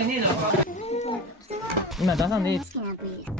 けねえだろ。今出さんでいい。好きな部位です。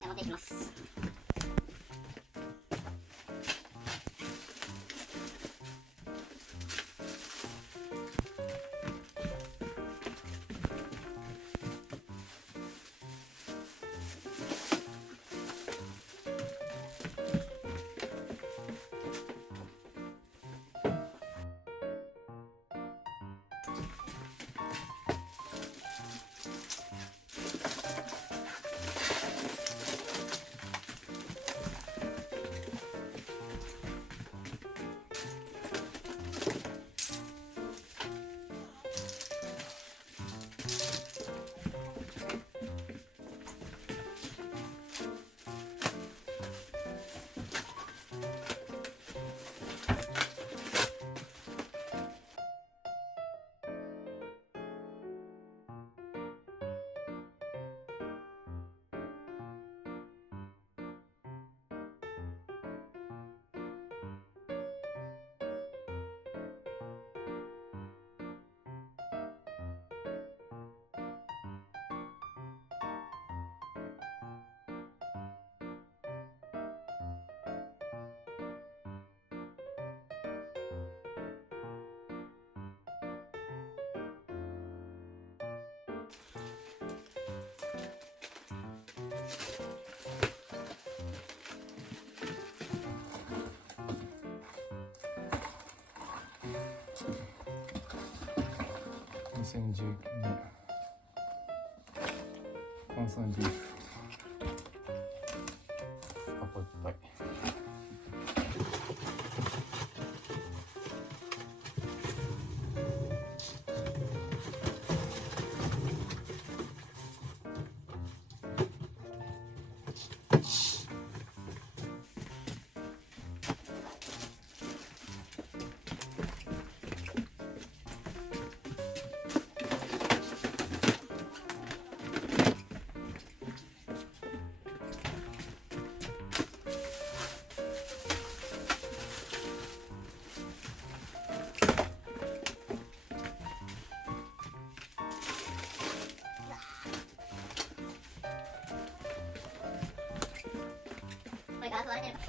じゃあ持っていきます。2019年コンソメビーフ箱いっぱい。これガラス割れてるか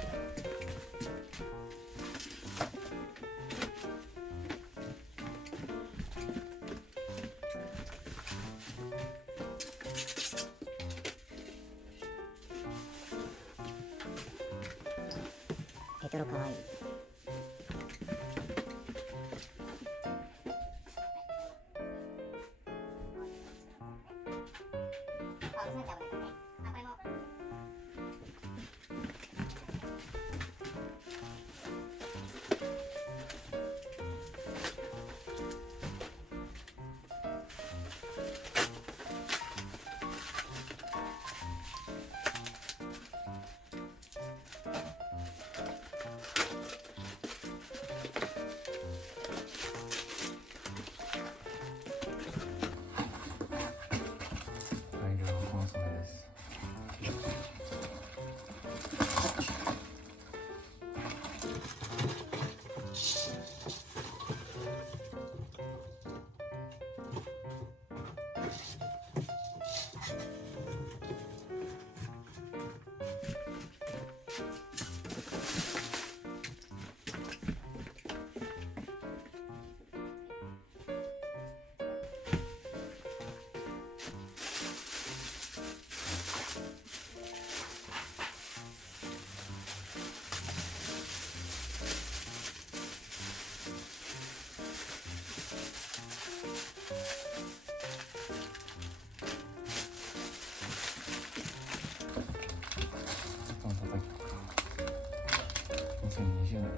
ペトロかわいい。あ、薄めちゃうね。あ、これも。2020年。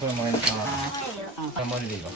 これもね、これもでいいわ。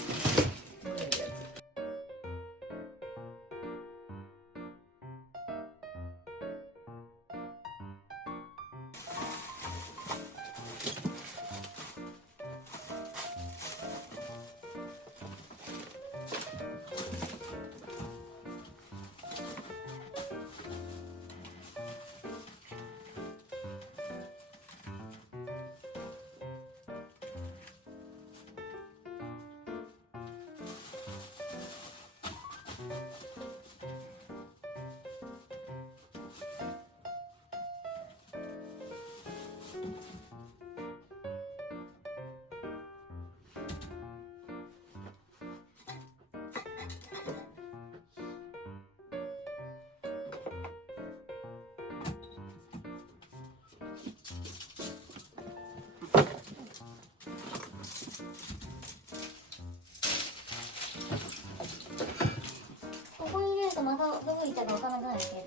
ここに入れるとまたどこ行ったか分からなくなるけど。あ、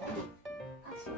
そう。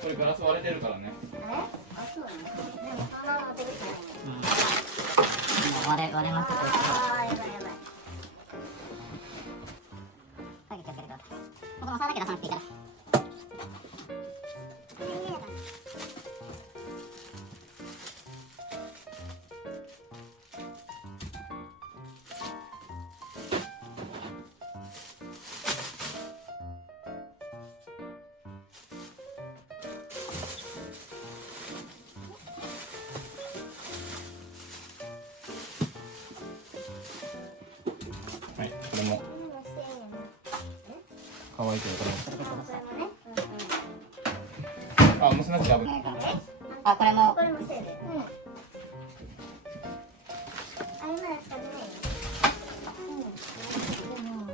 これガラス割れてるからね。あ、そうなの。でもそんなの手口ないね。割れます。ああ、やばいやばい。はい、気をつけてください。この皿だけ出さなくていいから。れもこれもしてんねんな。可愛いけど、これも。これもね。あ、結なくて危ない。あ、これもこれもしてる。あれまだ使ってないよ。でも。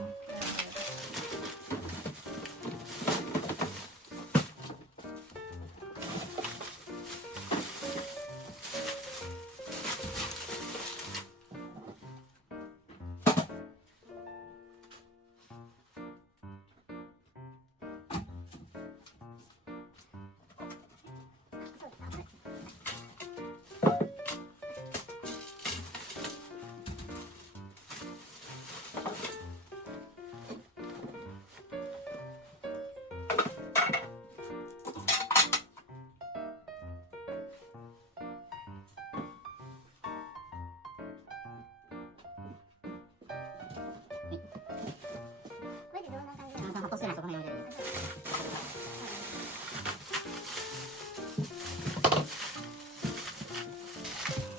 これでどんな感じなの？発泡スチロールそこに置いてる。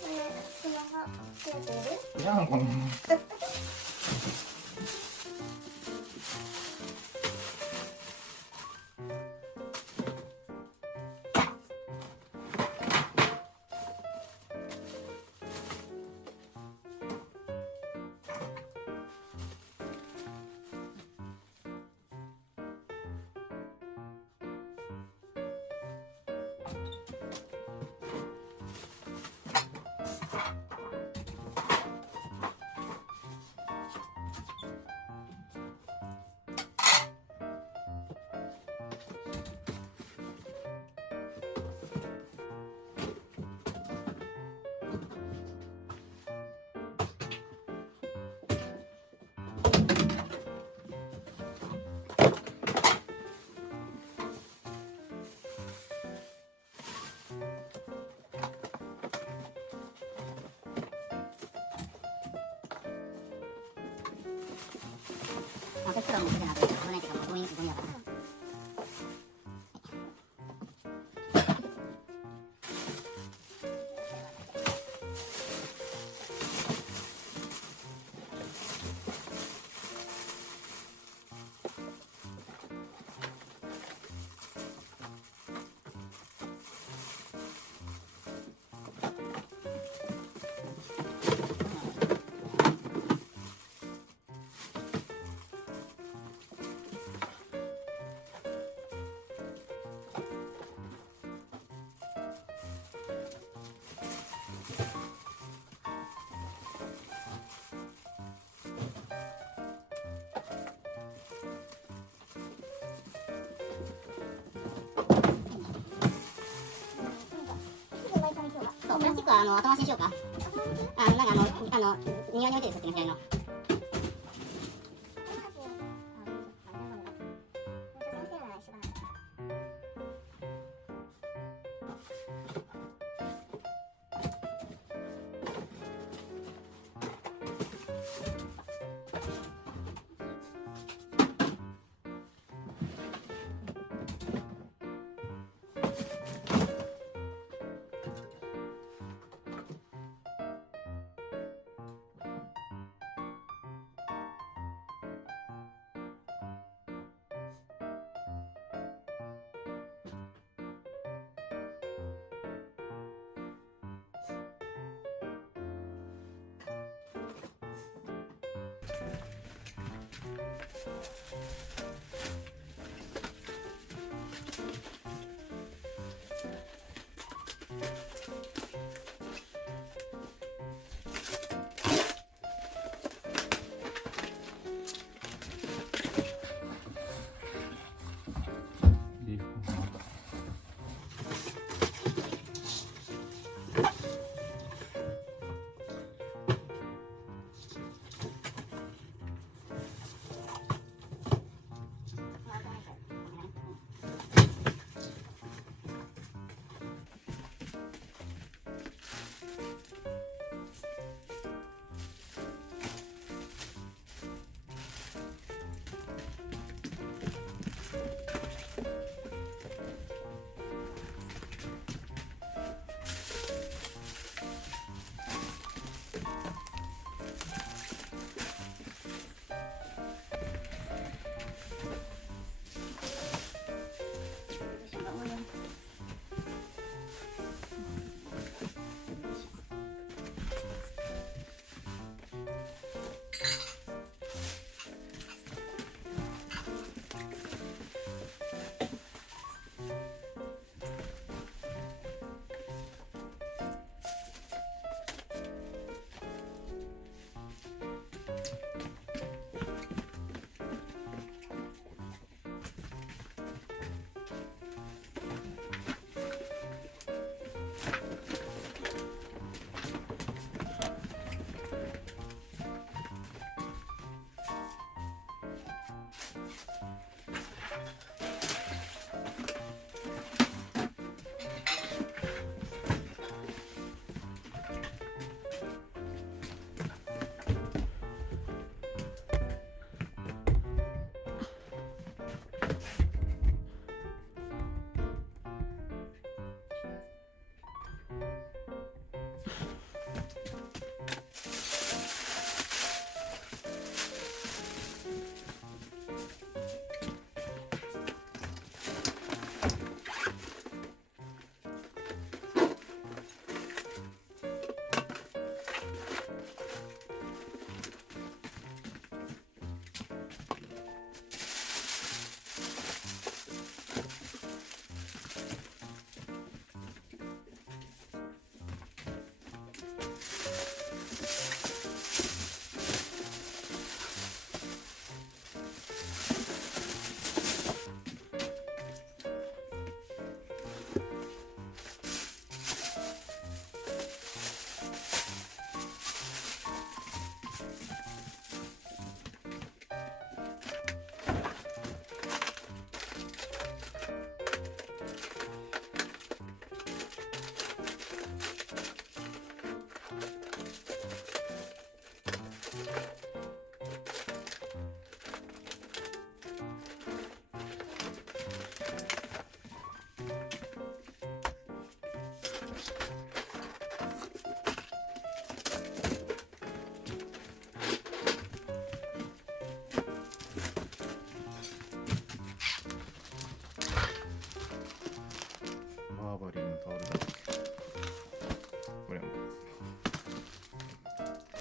これスマホつけてる？いらん、こんなの。あ、これ黒もつけなくて危ないっていうか、もうゴミだから。そう、プラスチックは後回しにしようか。なんか庭に置いてるそっちの左の。リーフコンマ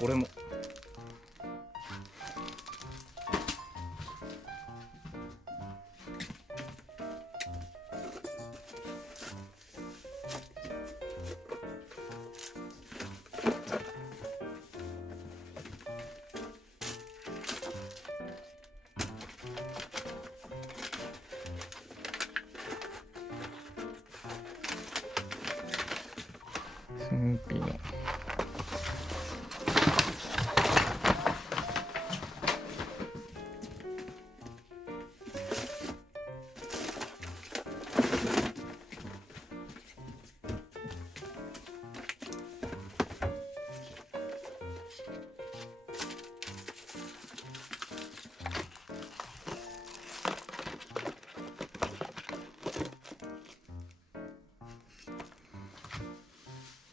俺も。スヌーピーの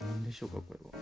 何でしょうかこれは。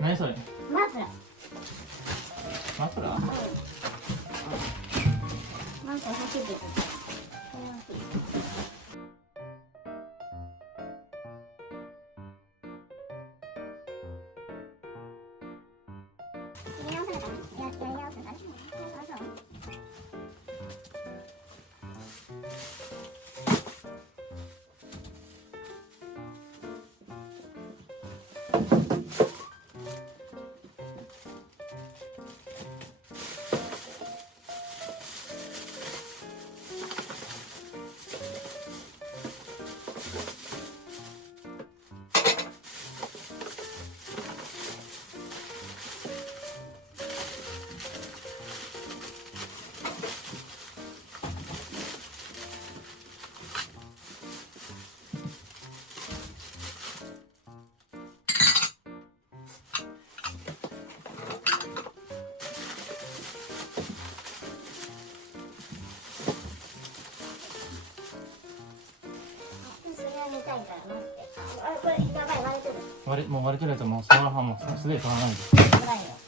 何それ？マフラー。マフラー？なんか欲しいけど。やり直すのかな？やり直すのかな？あ、そう。もう割れてるやつはもう触らはんもう素手で取らないで。危ないよ。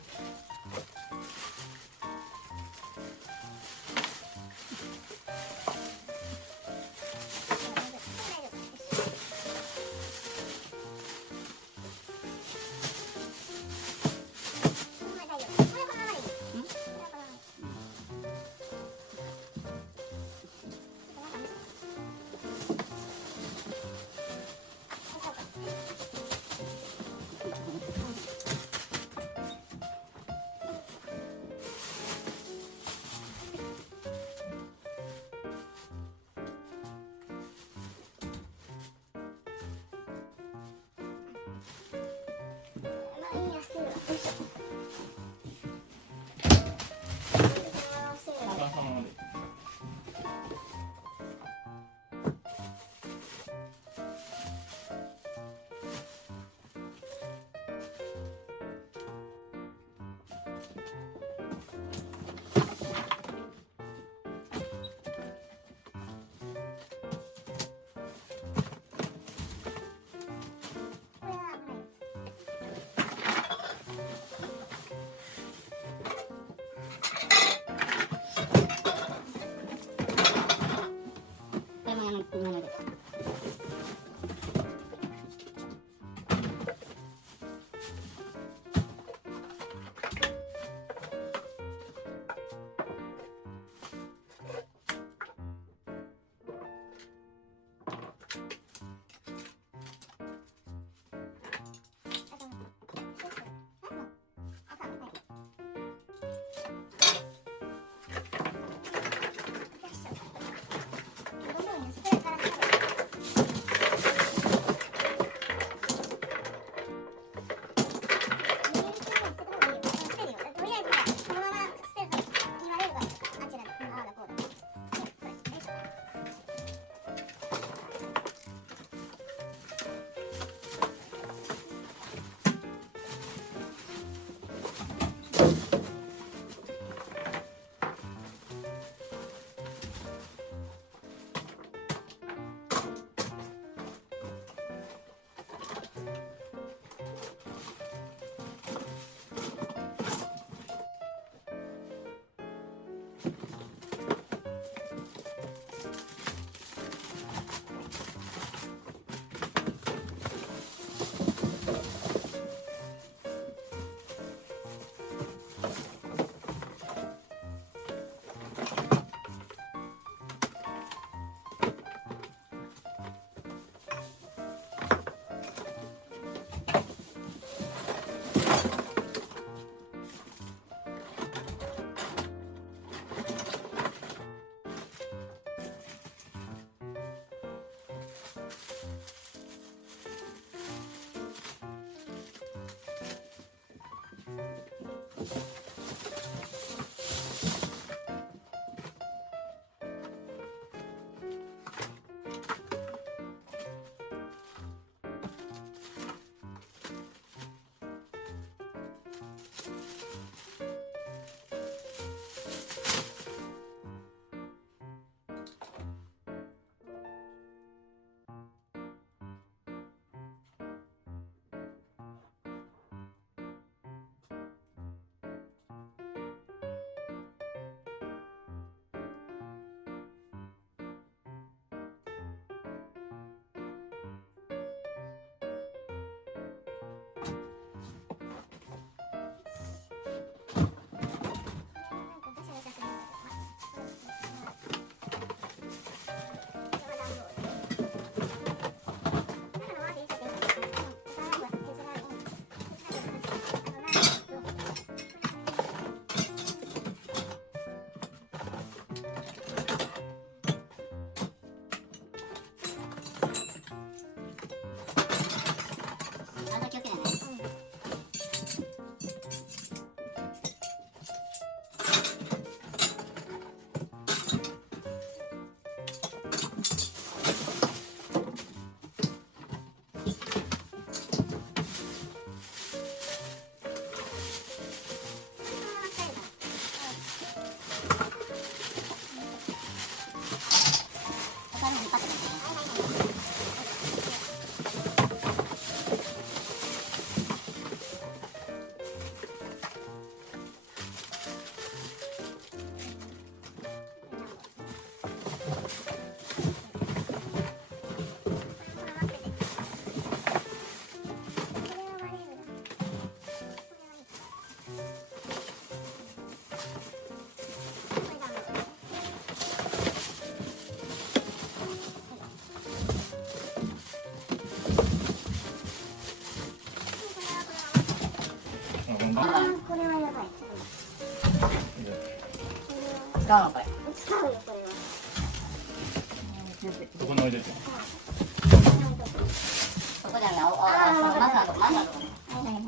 これも今のです。使うのこれ。使うよこれは。そこに置いてて。そこじゃない。まずはどこ。まずはどこ。はいはいはい。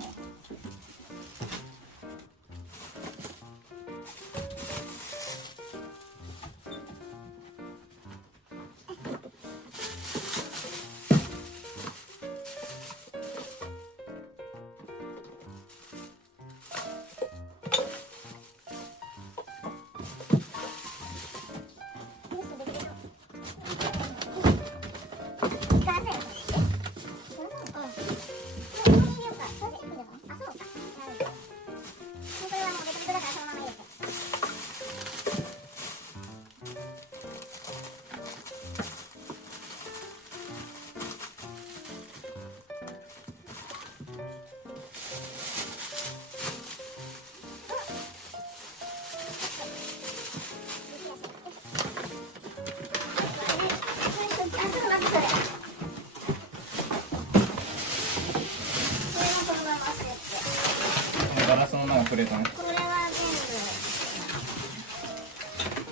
ガラスの中くれたね。これは全部。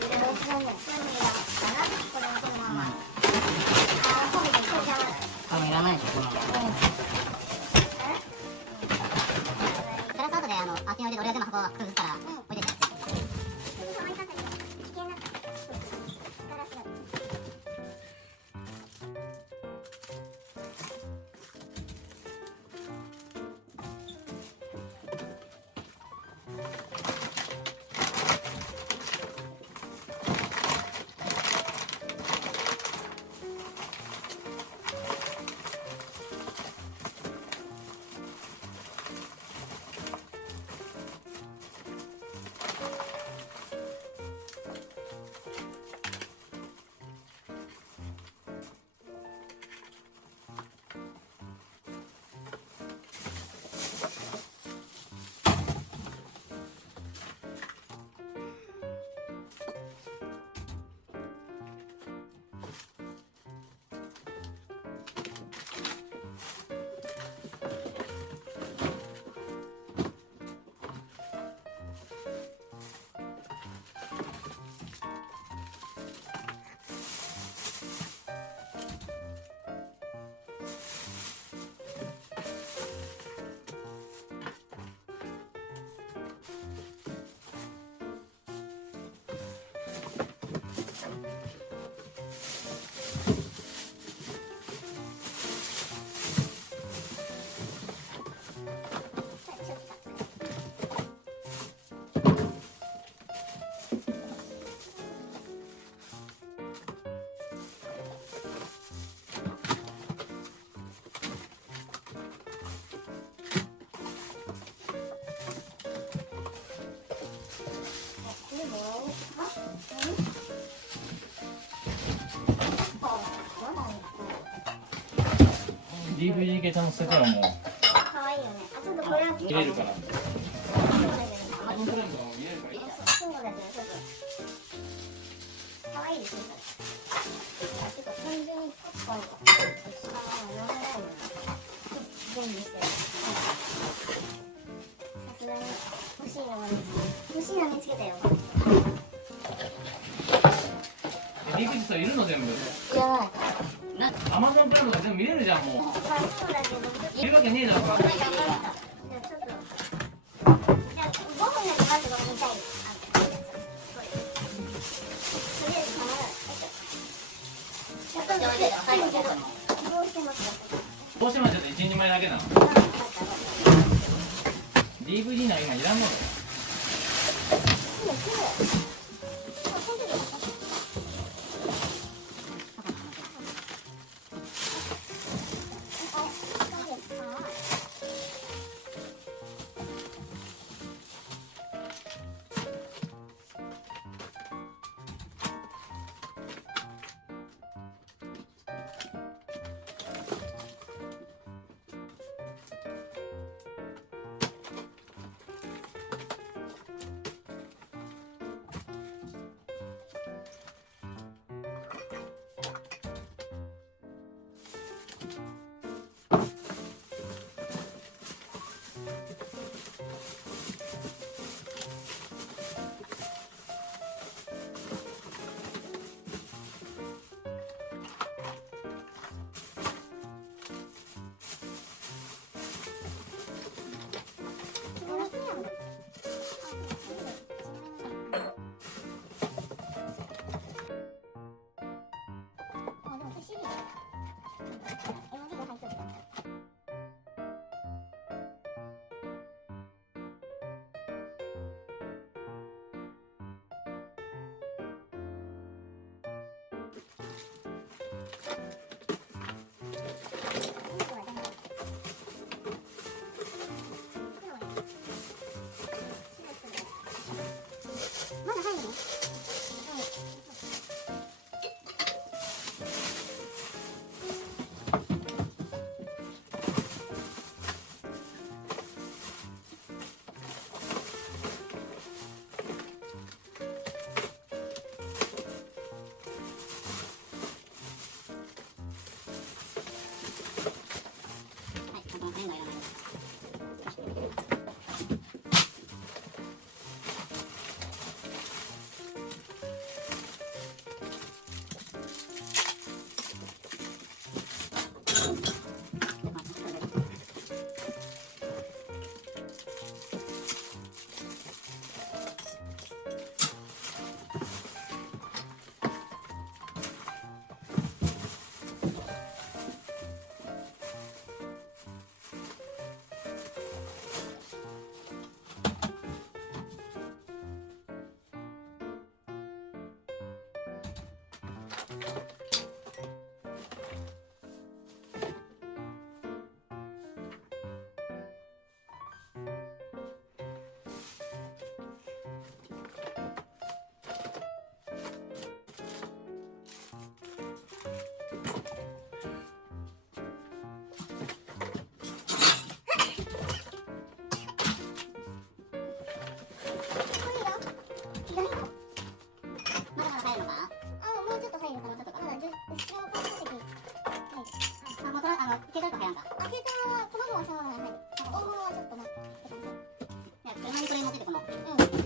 いろいろ全部いらんかな。これはこのまま。本でこれじゃない。いらないでしょ。このまま。プラス後で空き家で俺が全部箱をくぐったら置いてて。触り方に危険なガラスだ。DVD 系ちゃんと捨てたらもう可愛いよね。あ、ちょっとこれは。入れるから。そうだけど。アマゾンプライムとかも入れるからいいじゃん。そうだけど、ちょっと。可愛いですね。あ、ちょっと単純にポッポンと。全部してる。さすがに欲しいのが欲しいの見つけたよ。DVD それいるの全部。いらない。アマゾンプライムとか全部見れるじゃんもう。そうだけど。いるわけねえだろ。じゃあちょっと。じゃあ5分だけまずこれ見たい。とりあえずこのやっと見て最後どうしてもどうしてもちょっと1、2枚だけなの。DVD なんか今いらんもの。MD が入ってるからまだ入るの？はい、この線がいらないです。まだまだ入るのかな？もうちょっと入るかな。もうちょっとかまだ後ろから席入る。もうとら携帯とか入らんか。携帯は卵はシャワー入る。大物はちょっと待ってください。いや、車にこれ持っててこの。それも入る。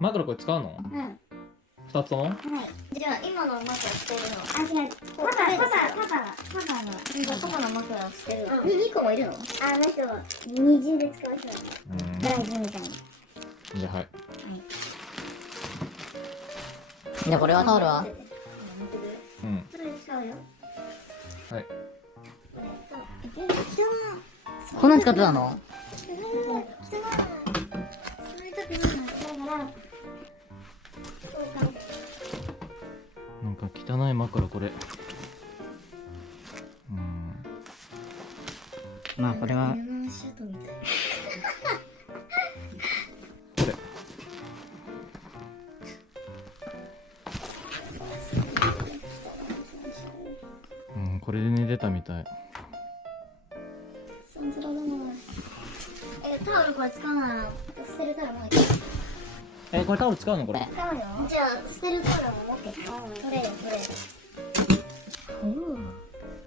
枕これ使うの？うん。2つとも？はい。じゃあ今の枕捨てるの？あ、違う。パパの枕を捨てるの。2個もいるの？あの人二重で使う人。大事みたいな。じゃあはい。じゃあこれはタオルは？うん。これ使うよ。はい。こんなん使ってたの？なんか汚い枕これ。まあこれはこれ。これで寝てたみたい。タオルこれ使うなら捨てるタオルもいい。これタオル使うのこれ？使うよ。じゃあ捨てるタオルも持って。取れる。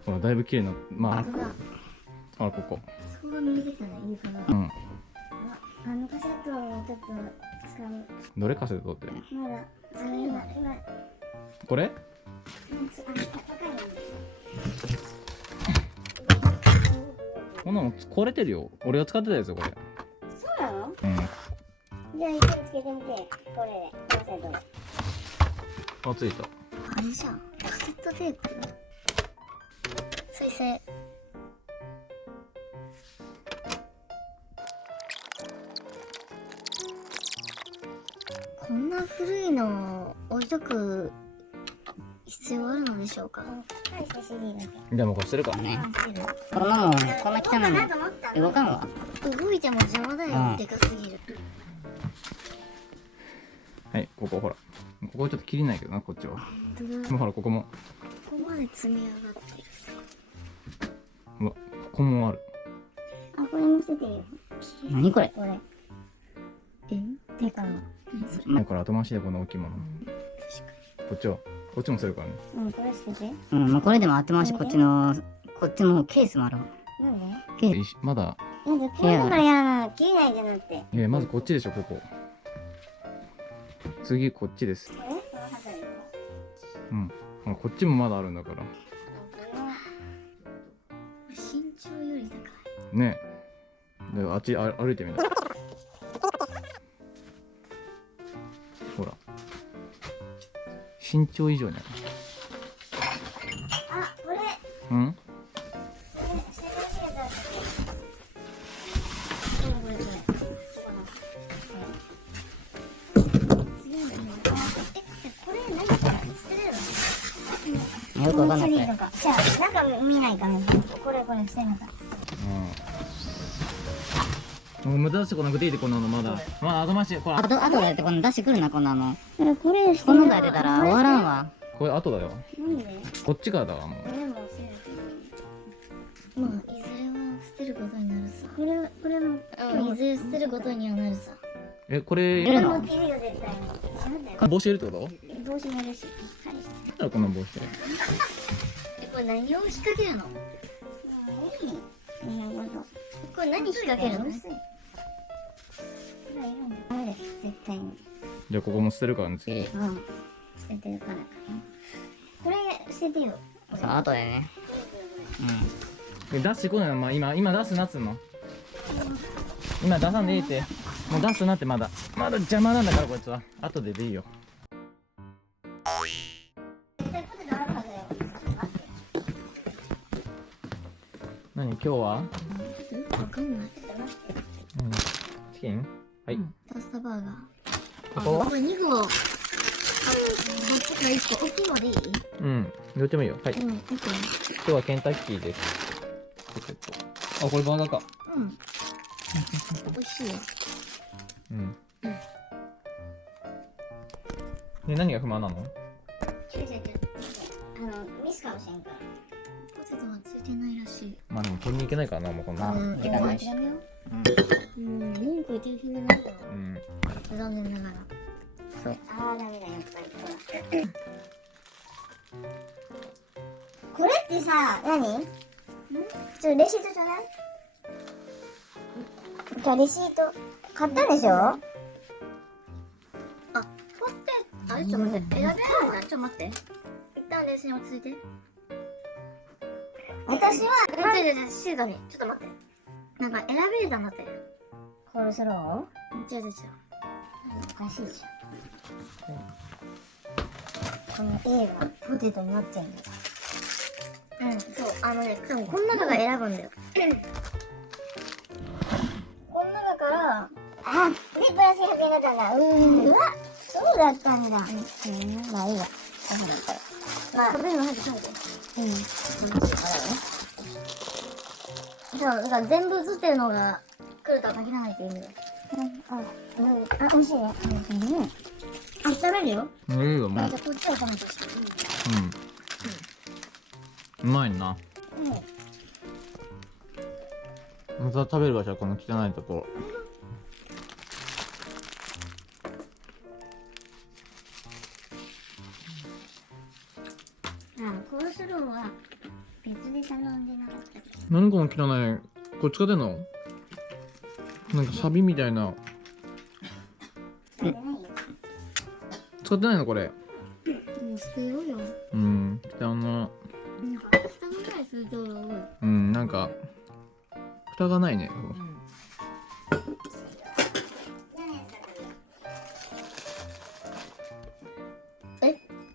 ほらだいぶ綺麗な、まあここ。そこが見えてきたね、いいかな。うん。カセットをちょっと使う。どれカセットって？まだ今これ？こんなの壊れてるよ。俺が使ってたやつよこれ。そうなの？うん。じゃあ一回つけてみて、これでカセットで。あ、ついた。あれじゃん、カセットテープ。水性。こんな古いのを置いとく必要あるのでしょうか？でもこれ捨てるからね。こんなもんこんな汚いの動かんわ。動いても邪魔だよ、でかすぎる。はい、ここほら。ここちょっと切れないけどな、こっちは。もうほら、ここも。ここまで積み上がってる。うわ、ここもある。あ、これ見せてよ。何これ？これ。でかい。だから後回しでこの大きいもの。こっちは。こっちもするからね。これ捨てて。まあこれでも後回しこっちもケースもあるわ。なんで？ケース。まだ。なんでこれだからやらな。切れないじゃなくて。まずこっちでしょ、ここ。次こっちです。うん。こっちもまだあるんだから。身長より高い。ねえ。で、あっち歩いてみな。ほら。身長以上にある。あ、これ。うん？よくわかんないこれ。じゃあ、なんか見ないかな。これ捨てなかった。もう無駄してこなくていいでこんなのまだ。まだ後回し、これ。あとでやってこんな出してくるなこんなの。これこんなのやってたら終わらんわ。これ後だよ。なんで？こっちからだわもう。まあいずれは捨てることになるさ。これもいずれ捨てることにはなるさ。これ。やるの？着るよ絶対に。帽子いるってこと？帽子もいるし。はい。だからこんな帽子。これ何を引っ掛けるの？これ何引っ掛けるの？絶対に。じゃあここも捨てるからね次。捨ててるからかな。これ捨ててよ。そう後でね。出してこないの、まあ今出すなっつうの。今出さんでいいって。もう出すなってまだ邪魔なんだからこいつは。後でいいよ。何今日は？わかんない。チキン？はい。パスタバーガー。ここは？これ2個。どっちか1個。大きいのでいい？うん。どっちもいいよ。はい。うん。今日はケンタッキーです。あ、これバーガーか。うん。美味しいよ。うん。で、何が不満なの？ミスかもしれんから。ポテトはついてないらしい。まあでも取りに行けないからな、もうこんな。時間ないし。ミンク定品でないから。うん。残念ながら。そう。ああ、ダメだ、やっぱり。これってさ、何？レシートじゃない？じゃあレシート買ったでしょ？ちょっと待って。選べるんだ。ちょっと待って。一旦冷静に落ち着いて。私は、静かに。ちょっと待って。なんか選べるだなって。コールスロー？違う。おかしいじゃん。この A がポテトになってんだ。そう、多分この中が選ぶんだよ。この中から、で、プラス100円だったんだ。うわ、そうだったんだ。まあいいわ。そうだったら。まあ、食べるの早く食べて。楽しいからね。だから全部映ってるのが来るとは限らないって意味で。美味しいね。食べるよ。いいよ、もう。じゃあこっちはこのとして。うまいな。また食べる場所はこの汚いところ。コールスローは別で頼んでなかった。何この汚い。これ使ってんの？なんかサビみたいな。使ってないのこれ？もう捨てようよ。汚な。なんか蓋がないね。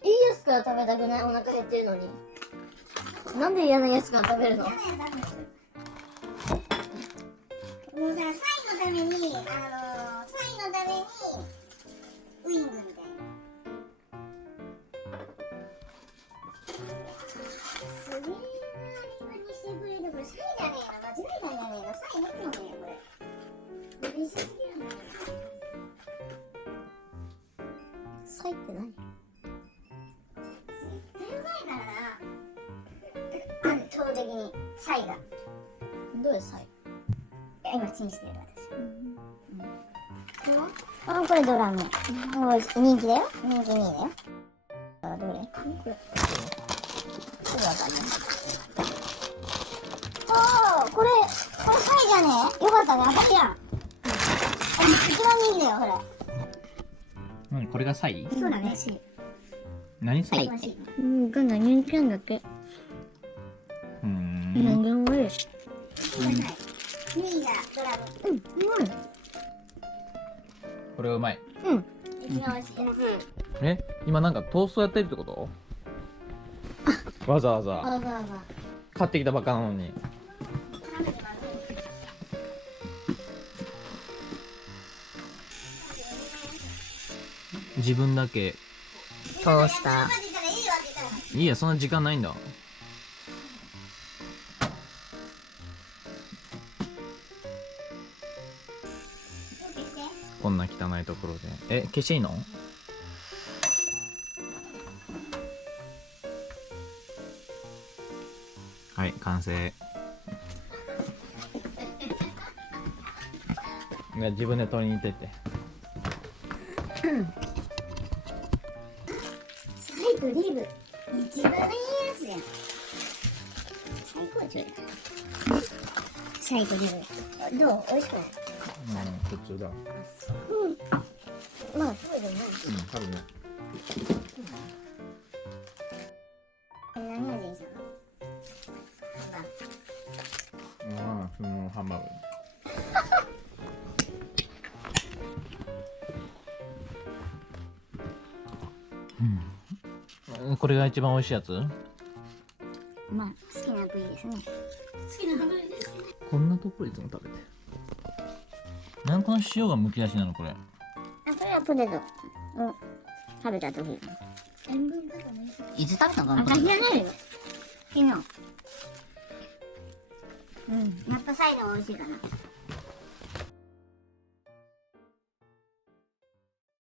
いいやつから食べたくない？お腹減ってるのに。なんで嫌なやつから食べるの？もうさ、サイのために、ウイングみたいな。すげえな、今にしてくれる。これサイじゃねえの？間違えたんじゃねえの？サイ抜くのね、これ。嬉しすぎるんだよ。サイって何？絶対うまいからな。圧倒的にサイが。どういうサイ？今チンしてる私。これドラム。人気だよ。人気2位だよ。どれ？これ。すぐわかんない。これサイじゃねえ？よかったね、当たりやん。一番人気だよ、これ。これがサイ？そうだね。何サイ？わかんない、人気なんだっけ。何でもいい。2位がドラム。これはうまい。一番美味しいです。今なんかトーストやってるってこと？わざわざ買ってきたばっかなのに。自分だけトースター。いいや、そんな時間ないんだ。こんな汚いところで。消していいの？はい、完成。自分で取りに行ってって。サイとリブ一番いいやつやん。最高じゃん。サイとリブどう？美味しくない？普通だ。まあそうでもない。多分ね。何味にしたの？そのハンバーグ。これが一番美味しいやつ？まあ好きな部位ですね。好きな部位ですね。こんなとこいつも食べて。なんこの塩がむき出しなのこれ？これはポテトを食べた時。塩分とかね。いつ食べたのかな？知らないよ。昨日。やっぱサイの美味しいかな。